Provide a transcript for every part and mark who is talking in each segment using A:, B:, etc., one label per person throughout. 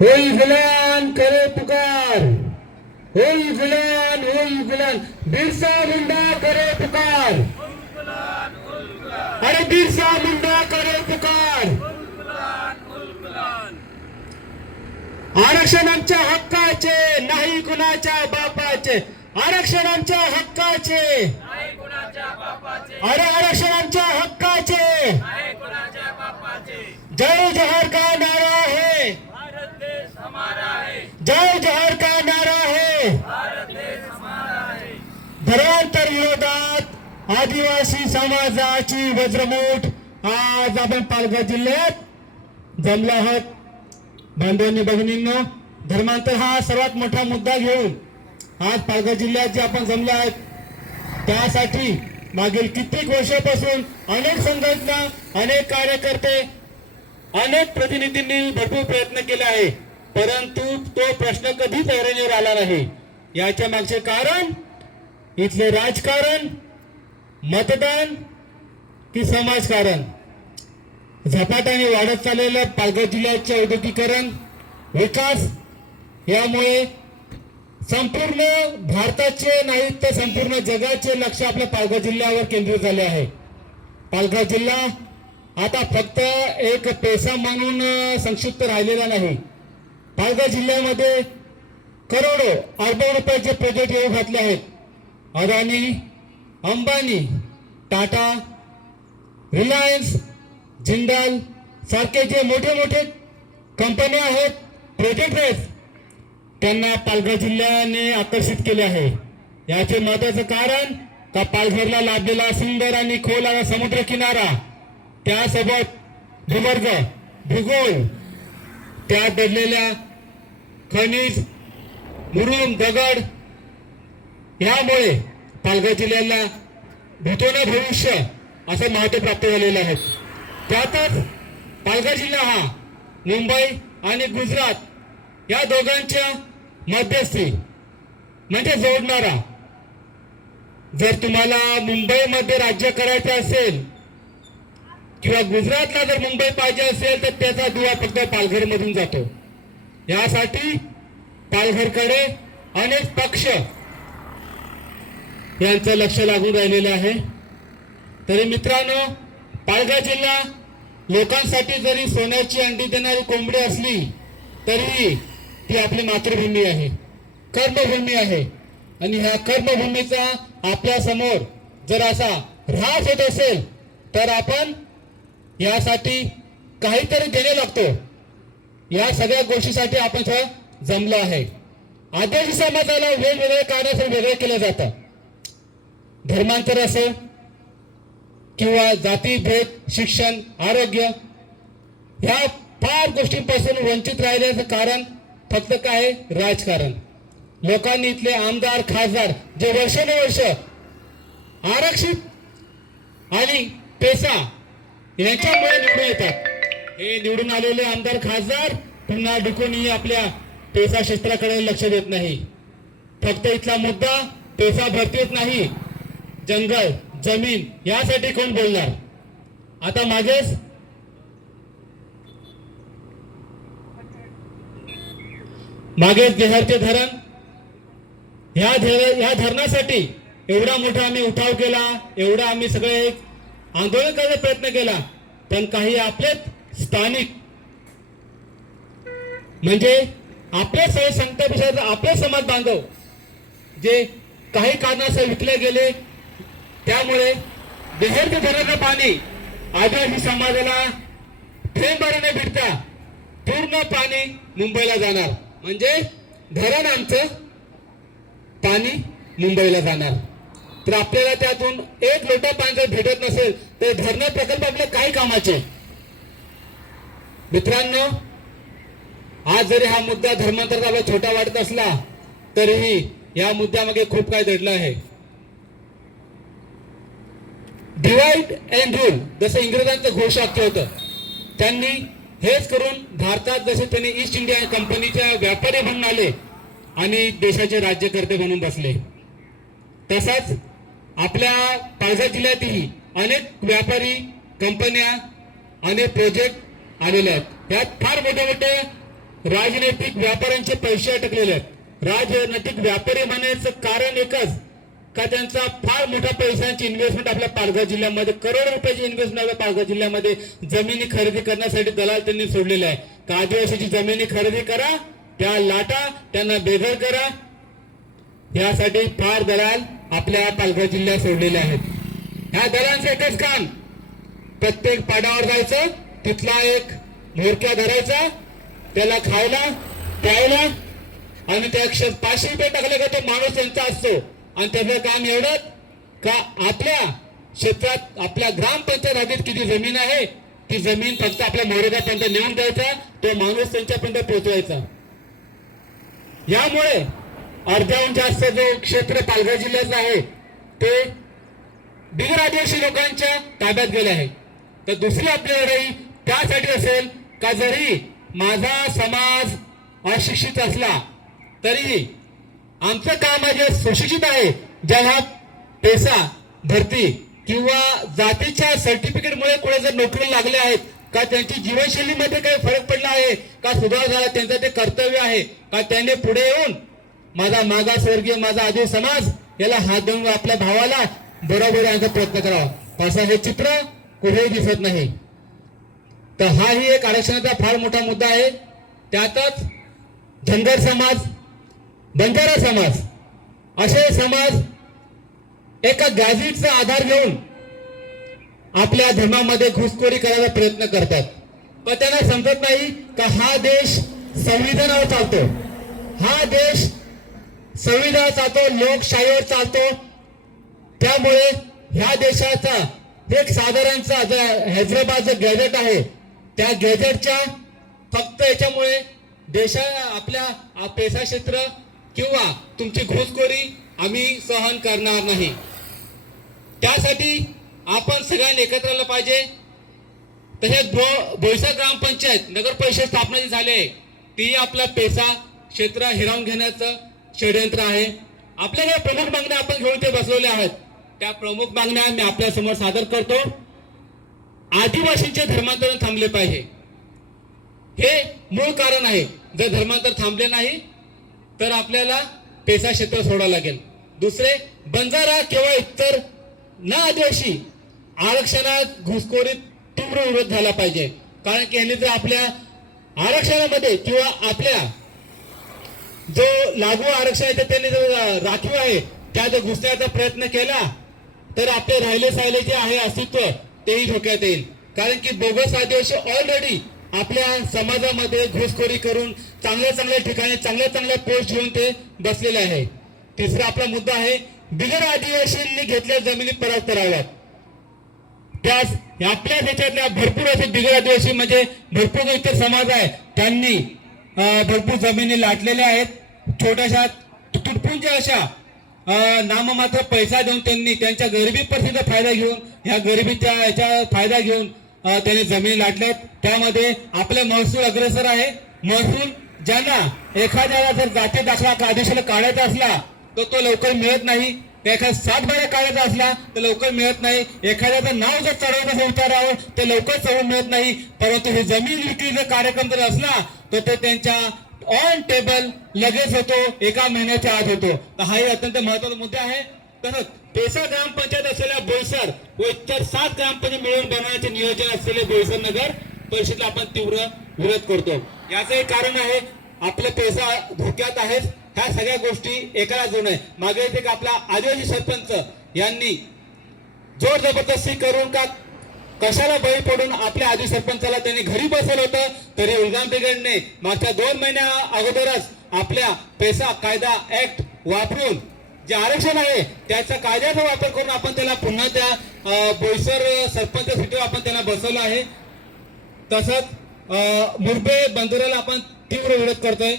A: होई गुलान करे पुकार. होई गुलान होई गुलान बिरसा मुंडा करे पुकार. अरे बिरसा मुंडा करे पुकार. आरक्षण आमच्या हक्काचे नाही कुणाच्या बापाचे. आरक्षण आमच्या हक्काचे. अरे आरक्षण आमच्या हक्काचे. जय जहर का नारा है।
B: भारत देश हमारा है।
A: जय जहर का नारा है।
B: भारत देश हमारा है।
A: धर्मांतर विरोधात आदिवासी समाजाची वज्रमूठ आज आपण पालघर जिल्ह्यात जमलो आहोत. बांधवांनी भगिनींनो धर्मांतर हा सर्वात मोठा मुद्दा घेऊन आज पालघर जिल्ह्यात जे आपण जमलो आहेत त्यासाठी मागील कित्येक वर्षापासून अनेक संघटना अनेक कार्यकर्ते अनेक प्रतिनिधींनी भरपूर प्रयत्न केले आहे परंतु तो प्रश्न कधीच ऐरणीवर आला नाही. याच्या मागचे कारण इथले राजकारण मतदान की समाजकारण. झपाट्याने वाढत चाललेलं पालघर जिल्ह्याचे औद्योगिकरण विकास यामुळे संपूर्ण भारताचे नाही तर संपूर्ण जगाचे लक्ष आपल्या पालघर जिल्ह्यावर केंद्रित झाले आहे. पालघर जिल्हा आता फक्त एक पेसा म्हणून संक्षिप्त राहिलेला नाही. पालघर जिल्ह्यामध्ये करोडो अरबो रुपयाचे प्रोजेक्ट येऊ घातले आहेत. अदानी अंबानी टाटा रिलायन्स जिंदाल सारखे जे मोठे मोठे कंपन्या आहेत प्रोजेक्ट आहेत त्यांना पालघर जिल्ह्याने आकर्षित केले आहे. याचे महत्वाचं कारण का पालघरला लाभलेला सुंदर आणि खोल समुद्र किनारा त्यासोबत भूवर्ग भूगोल त्यात दडलेल्या खनिज मुरुम दगड यामुळे पालघर जिल्ह्याला भूतोन भविष्य असं महत्त्व प्राप्त झालेलं आहे. त्यातच पालघर जिल्हा हा मुंबई आणि गुजरात या दोघांच्या मध्यस्थी म्हणजे जोडणारा. जर तुम्हाला मुंबईमध्ये राज्य करायचं असेल किंवा गुजरातला जर मुंबई पाहिजे असेल तर त्याचा दुवा फक्त पालघरमधून जातो. यासाठी पालघरकडे अनेक पक्ष यांचं लक्ष लागून राहिलेलं आहे. तरी मित्रांनो पालघर जिल्हा लोकांसाठी जरी सोन्याची अंडी देणारी कोंबडी असली तरी ती आपली मातृभूमी आहे. कर्मभूमी आहे. आणि ह्या कर्मभूमीचा आपल्यासमोर जर असा ऱ्हास होत असेल तर आपण यासाठी काहीतरी देणे लागतो. या सगळ्या गोष्टीसाठी आपण इथं जमलो आहे. आदिवासी समाजाला वेगवेगळे कारणासाठी वेगळे केलं जातं धर्मांतर असो किंवा जाती भेद शिक्षण आरोग्य ह्या फार गोष्टींपासून वंचित राहिल्याचं कारण फक्त काय? राजकारण. लोकांनी इथले आमदार खासदार जे वर्षानुवर्ष आरक्षित आणि पेसा यांच्यामुळे निवडून येतात. हे निवडून आलेले आमदार खासदार पुन्हा डुकूनही आपल्या पेसा क्षेत्राकडे लक्ष देत नाही. फक्त इथला मुद्दा पेसा भरतीच नाही. जंगल जमीन यासाठी कोण बोलणार? आता मागेच. मागेच देहारचे धरण. ह्या धर ह्या धरणासाठी एवढा मोठा आम्ही उठाव केला एवढा आम्ही सगळे आंदोलन करण्याचा प्रयत्न केला पण काही आपलेच स्थानिक म्हणजे आपले सगळे संत आपले समाज बांधव जे काही कारणास्तव विकले गेले त्यामुळे देहेरच्या धरणाचं पाणी आदिवासी समाजाला थेंबारा न भिडता पूर्ण पाणी मुंबईला जाणार. म्हणजे धरण आमचं पाणी मुंबईला जाणार. तर आपल्याला त्यातून एक लोटा पाणी जर भेटत नसेल तर धरण प्रकल्प आपल्या काही कामाचे. मित्रांनो आज जरी हा मुद्दा धर्मांतराचा आपला छोटा वाटत असला तरीही या मुद्द्यामागे खूप काय दडलं आहे. डिवाइड अँड रूल जसं इंग्रजांचं घोषवाक्य होतं. त्यांनी हेच करून भारतात जसे त्यांनी ईस्ट इंडिया कंपनीच्या व्यापारी म्हणून आले आणि देशाचे राज्यकर्ते म्हणून बसले. तसाच आपल्या पालघर जिल्ह्यातही अनेक व्यापारी कंपन्या अनेक प्रोजेक्ट आलेले आहेत. यात फार मोठे मोठे राजनैतिक व्यापाऱ्यांचे पैसे अटकलेले आहेत. राजनैतिक व्यापारी म्हणायचं कारण एकच का त्यांचा फार मोठा पैशांची इन्व्हेस्टमेंट आपल्या पालघर जिल्ह्यामध्ये करोड रुपयाची इन्व्हेस्टमेंट आपल्या पालघर जिल्ह्यामध्ये जमिनी खरेदी करण्यासाठी दलाल त्यांनी सोडलेले आहे. का आदिवासीची जमिनी खरेदी करा त्या लाटा त्यांना बेघर करा. यासाठी फार दलाल आपल्या पालघर जिल्ह्यात सोडलेल्या आहेत. ह्या दलांचं एकच काम प्रत्येक पाडावर जायचं तिथला एक मोरक्या धरायचा त्याला खायला प्यायला आणि त्या पाचशे रुपये टाकले का तो माणूस त्यांचा असतो. आणि त्याचं काम एवढंच का आपल्या क्षेत्रात आपल्या ग्रामपंचायत हद्दीत किती जमीन आहे ती जमीन फक्त आपल्या मोरगापर्यंत नेऊन द्यायचा तो माणूस त्यांच्यापर्यंत पोहोचवायचा. यामुळे अर्ध्याहून जास्त जो क्षेत्र पालघर जिल्ह्याचं आहे ते बिगर आदिवासी लोकांच्या ताब्यात गेले आहे. तर दुसरी आपली लढाई त्यासाठी असेल का जरी माझा समाज अशिक्षित असला तरी आमचं काम जे सुशिक्षित आहे ज्याला पैसा भरती किंवा जातीच्या सर्टिफिकेटमुळे कोणी जर नोकरीला लागले आहेत का त्यांची जीवनशैलीमध्ये काही फरक पडला आहे का सुधार झाला त्यांचं ते कर्तव्य आहे का त्यांनी पुढे येऊन माझा मागासवर्गीय माझा आदिवासी समाज याला हात देऊन आपल्या भावाला बरोबर यांचा प्रयत्न करावा. असं हे चित्र कुठेही दिसत नाही. तर हाही एक आरक्षणाचा फार मोठा मुद्दा आहे. त्यातच धनगर समाज बंजारा समाज असे समाज एका गॅझेटचा आधार घेऊन आपल्या धर्मामध्ये घुसखोरी करायचा प्रयत्न करतात. पण त्यांना समजत नाही का हा देश संविधानावर चालतो. हा देश संविधान चालतो लोकशाहीवर चालतो. त्यामुळे ह्या देशाचा एक साधारणचा जो हैदराबाद गॅजेट आहे त्या गॅजेटच्या फक्त याच्यामुळे देशा आपल्या पेसा क्षेत्र किंवा तुमची घुसखोरी आम्ही सहन करणार नाही. त्यासाठी आपण सगळ्यांनी एकत्र आलं पाहिजे. तसेच भो बोईसा ग्रामपंचायत नगर परिषद स्थापना जी झाली आहे ती आपला पेसा क्षेत्र हिरावून घेण्याचं षडयंत्र आहे. आपल्या ज्या प्रमुख मागण्या आपण घेऊन ते बसवल्या आहेत. त्या प्रमुख मागण्या मी आपल्यासमोर सादर करतो. आदिवासींचे धर्मांतरण थांबले पाहिजे. हे मूळ कारण आहे. जर धर्मांतर थांबले नाही तर आपल्याला पेसा क्षेत्र सोडावं लागेल. दुसरे बंजारा किंवा इतर न आदिवासी आरक्षणात घुसखोरीत तीव्र विरोध झाला पाहिजे. कारण की यांनी जर आपल्या आरक्षणामध्ये किंवा आपल्या जो लागू आरक्षण आहे ते त्यांनी जो राखीव आहे त्यात घुसण्याचा प्रयत्न केला तर आपले राहिले साहिले जे आहे अस्तित्व तेही धोक्यात येईल. कारण की बोगस आदिवासी ऑलरेडी आपल्या समाजामध्ये घुसखोरी करून चांगल्या चांगल्या ठिकाणी चांगल्या चांगल्या पोस्ट घेऊन ते बसलेले आहे. तिसरा आपला मुद्दा आहे बिगर आदिवासींनी घेतल्या जमिनी परत कराव्यात त्यास आपल्या देशातल्या भरपूर असे बिगर आदिवासी म्हणजे भरपूर इतर समाज आहे त्यांनी भरपूर जमिनी लाटलेल्या आहेत. छोट्याशा तुटपुंच्या अशा नाममात्र पैसा देऊन त्यांनी त्यांच्या गरिबी परिस्थितीचा फायदा घेऊन ह्या गरिबीच्या याचा फायदा घेऊन त्यांनी जमिनी लाटल्यात त्यामध्ये आपले महसूल अग्रेसर आहे. महसूल ज्यांना एखाद्याला जर जाती दाखला कायदेशीर आदेशाला काढायचा असला तर तो लवकर मिळत नाही. एखादा सात काढायचा असला तर लवकर मिळत नाही. एखाद्याचं नाव जर चढवत असेल उतारावर ते लवकर चढवून मिळत नाही. परंतु हे जमीन विक्रीचा कार्यक्रम जर असला तर तो त्यांच्या ऑन टेबल लगेच होतो एका महिन्याच्या आत होतो. तर हाही अत्यंत महत्त्वाचा मुद्दा आहे. तर पेसा ग्रामपंचायत असलेल्या बोईसर व इतर सात ग्रामपंचायत मिळून बनवण्याचे नियोजन असलेले बोईसर नगर परिषदेला आपण तीव्र विरोध करतो. याचं एक कारण आहे आपलं पैसा धोक्यात आहेच ह्या सगळ्या गोष्टी एकाला जोड आहे मागे एक आपला आदिवासी सरपंच यांनी जोर जबरदस्ती करून का कशाला बळी पडून आपल्या आधी सरपंचाला त्यांनी घरी बसवलं होतं? तरी उलगाम ब्रिगेडने मागच्या दोन महिन्या अगोदरच आपल्या पैसा कायदा ऍक्ट वापरून जे आरक्षण आहे त्याचा कायद्याचा वापर करून आपण त्याला पुन्हा त्या बोईसर सरपंच सीटीवर आपण त्यांना बसवलं आहे. तसंच मुरबे बंदराला आपण तीव्र विरोध करतोय.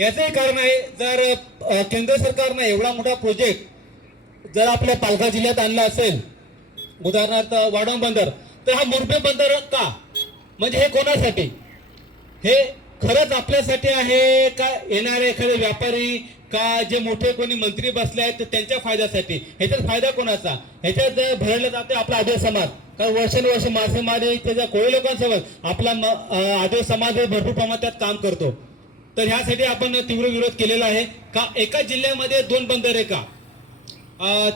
A: याचंही कारण आहे जर केंद्र सरकारनं एवढा मोठा प्रोजेक्ट जर आपल्या पालघर जिल्ह्यात आणला असेल उदाहरणार्थ वाढवण बंदर तर हा मुरबे बंदर का? म्हणजे हे कोणासाठी? हे खरंच आपल्यासाठी आहे का येणारे एखादे व्यापारी का जे मोठे कोणी मंत्री बसले आहेत त्यांच्या फायद्यासाठी? ह्याच्यात फायदा कोणाचा? ह्याच्यात भरलं जाते आपला आदिवासी समाज. कारण वर्षानुवर्ष मासेमारी त्याच्या कोळी लोकांसोबत आपला म- आदिवासी समाज हे भरपूर प्रमाणात त्यात काम करतो. तर ह्यासाठी आपण तीव्र विरोध केलेला आहे. का एका जिल्ह्यामध्ये दोन बंदर आहे का?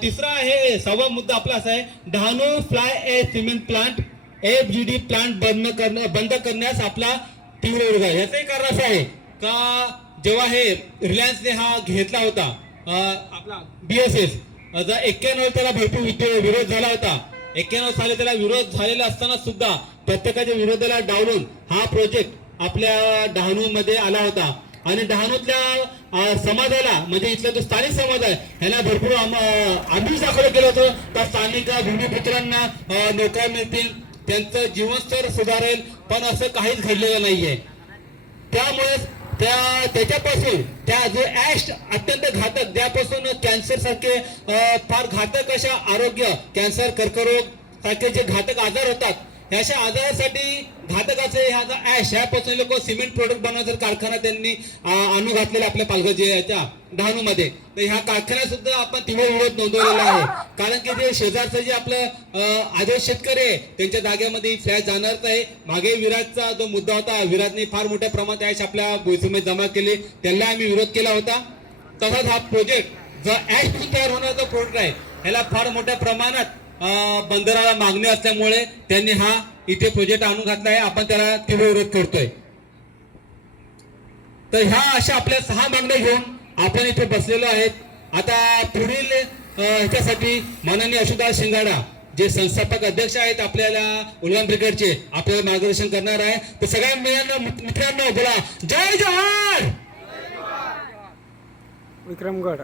A: तिसरा आहे सहावा मुद्दा आपला असा आहे Dahanu fly a cement plant F G D plant बंद करणं बंद करण्यास आपला तीव्र विरोध आहे. याचंही कारण असं आहे का जेव्हा हे रिलायन्सने हा घेतला होता आपला बीएसएस एक्क्याण्णव त्याला भरपूर विरोध झाला होता. एक्क्याण्णव साली त्याला विरोध झालेला असताना सुद्धा प्रत्येकाच्या विरोधाला डावलून हा प्रोजेक्ट आपल्या डहाणूमध्ये आला होता. आणि डहाणूतल्या समाजाला म्हणजे इथला जो स्थानिक समाज आहे ह्याला भरपूर आम्ही आम्हीच दाखवलं केलं होतं. का स्थानिक भूमिपुत्रांना नोकऱ्या मिळतील त्यांचं जीवनस्तर सुधारेल पण असं काहीच घडलेलं नाहीये. त्यामुळे त्या त्याच्यापासून त्या जो ऍश अत्यंत घातक त्यापासून कॅन्सर सारखे फार घातक अशा आरोग्य कॅन्सर कर्करोग सारखे जे घातक आजार होतात अशा आजारासाठी घातक असे ह्या ॲश ह्यापासून लोक सिमेंट प्रोडक्ट बनवण्याचा कारखाना त्यांनी आणू घातलेला आपल्या पालघर जिल्ह्याच्या डहाणूमध्ये. तर ह्या कारखान्यात सुद्धा आपण तीव्र विरोध नोंदवलेला आहे. कारण की जे शेजारचं जे आपलं आदर्श शेतकरी आहे त्यांच्या जागेमध्ये फ्लॅट जाणारच आहे मागे विराजचा जो मुद्दा होता विराजने फार मोठ्या प्रमाणात ॲश आपल्या भुईसमेत जमा केली. त्यांना आम्ही विरोध केला होता. तसाच हा प्रोजेक्ट जो ऍश तयार होणारा जो प्रोडक्ट आहे ह्याला फार मोठ्या प्रमाणात बंदराला मागणी असल्यामुळे त्यांनी हा इथे प्रोजेक्ट आणून घातला आहे. आपण त्याला तीव्र विरोध करतोय. तर ह्या अशा आपल्या सहा मागण्या घेऊन आपण इथे बसलेलो आहेत. आता पुढील ह्याच्यासाठी माननीय अशोकदास शिंगाडा जे संस्थापक अध्यक्ष आहेत आपल्याला उल्हाम ब्रिगेडचे आपल्याला मार्गदर्शन करणार आहे. तर सगळ्या मिळांना मित्रांनो बोला. जय जवान
C: विक्रमगड.